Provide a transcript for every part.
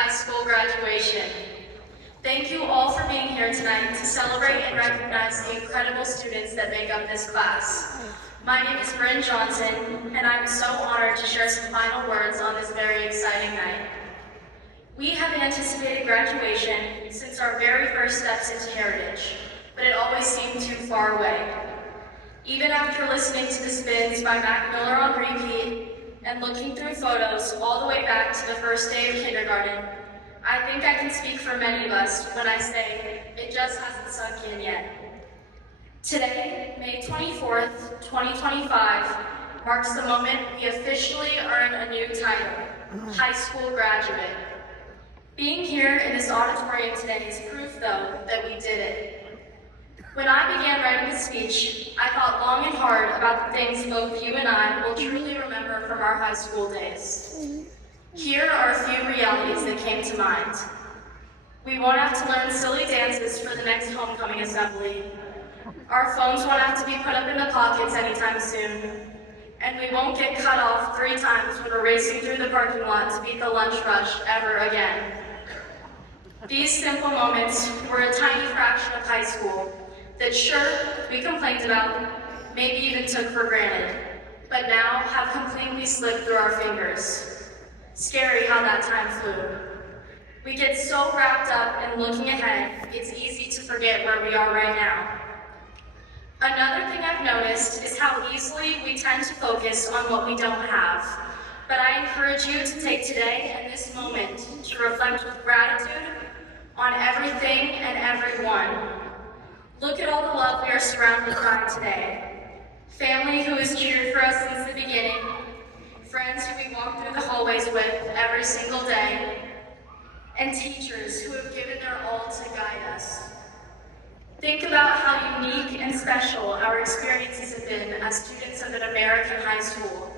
high school graduation. Thank you all for being here tonight to celebrate and recognize the incredible students that make up this class. My name is Bryn Johnson, and I'm so honored to share some final words on this very exciting night. We have anticipated graduation since our very first steps into Heritage, but it always seemed too far away. Even after listening to the spins by Mac Miller on repeat and looking through photos all the way back to the first day of kindergarten, I think I can speak for many of us when I say it just hasn't sunk in yet. Today, May 24th, 2025, marks the moment we officially earn a new title, high school graduate. Being here in this auditorium today is proof, though, that we did it. When I began writing this speech, I thought long and hard about the things both you and I will truly remember from our high school days. Here are a few realities that came to mind. We won't have to learn silly dances for the next homecoming assembly. Our phones won't have to be put up in the pockets anytime soon. And we won't get cut off 3 times when we're racing through the parking lot to beat the lunch rush ever again. These simple moments were a tiny fraction of high school that sure, we complained about, maybe even took for granted, but now have completely slipped through our fingers. Scary how that time flew. We get so wrapped up in looking ahead, it's easy to forget where we are right now. Another thing I've noticed is how easily we tend to focus on what we don't have, but I encourage you to take today and this moment to reflect with gratitude on everything and everyone. Look at all the love we are surrounded by today. Family who has cheered for us since the beginning, friends who we walk through the hallways with every single day, and teachers who have given their all to guide us. Think about how unique and special our experiences have been as students of an American high school.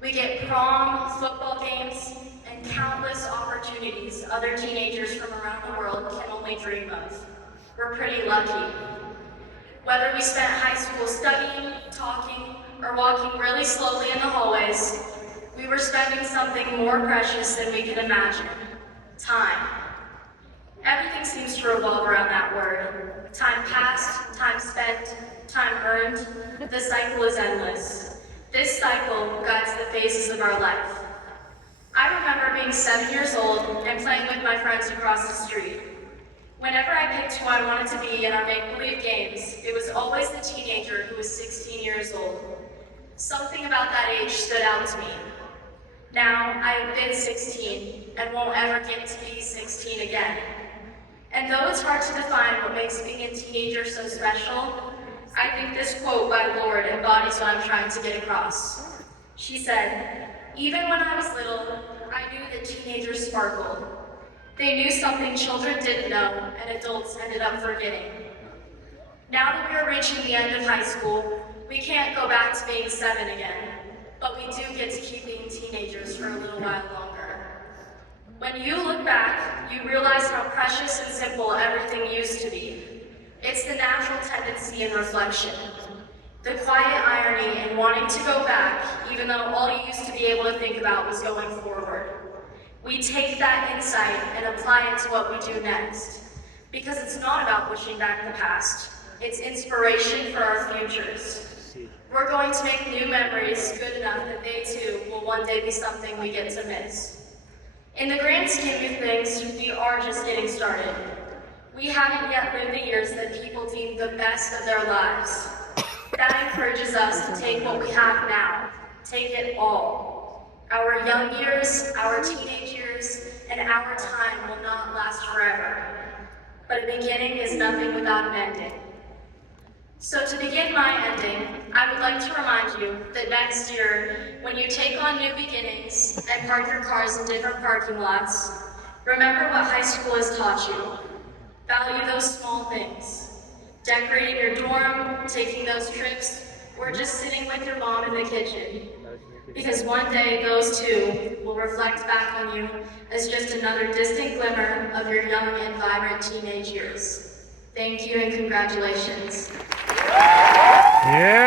We get prom, football games, and countless opportunities other teenagers from around the world can only dream of. We're pretty lucky. Whether we spent high school studying, talking, or walking really slowly in the hallways, we were spending something more precious than we could imagine: time. Everything seems to revolve around that word. Time passed, time spent, time earned. The cycle is endless. This cycle guides the phases of our life. I remember being 7 years old and playing with my friends across the street. Whenever I picked who I wanted to be in our make-believe games, it was always the teenager who was 16 years old. Something about that age stood out to me. Now, I have been 16 and won't ever get to be 16 again. And though it's hard to define what makes being a teenager so special, I think this quote by Lorde embodies what I'm trying to get across. She said, "Even when I was little, I knew that teenagers sparkled. They knew something children didn't know and adults ended up forgetting." Now that we are reaching the end of high school, we can't go back to being 7 again, but we do get to keep being teenagers for a little while longer. When you look back, you realize how precious and simple everything used to be. It's the natural tendency in reflection, the quiet irony in wanting to go back, even though all you used to be able to think about was going forward. We take that insight and apply it to what we do next, because it's not about pushing back the past. It's inspiration for our futures. We're going to make new memories good enough that they too will one day be something we get to miss. In the grand scheme of things, we are just getting started. We haven't yet lived the years that people deem the best of their lives. That encourages us to take what we have now, take it all. Our young years, our teenage years, and our time will not last forever. But a beginning is nothing without an ending. So to begin my ending, I would like to remind you that next year, when you take on new beginnings and park your cars in different parking lots, remember what high school has taught you. Value those small things. Decorating your dorm, taking those trips, or just sitting with your mom in the kitchen. Because one day those two will reflect back on you as just another distant glimmer of your young and vibrant teenage years. Thank you and congratulations. Yeah.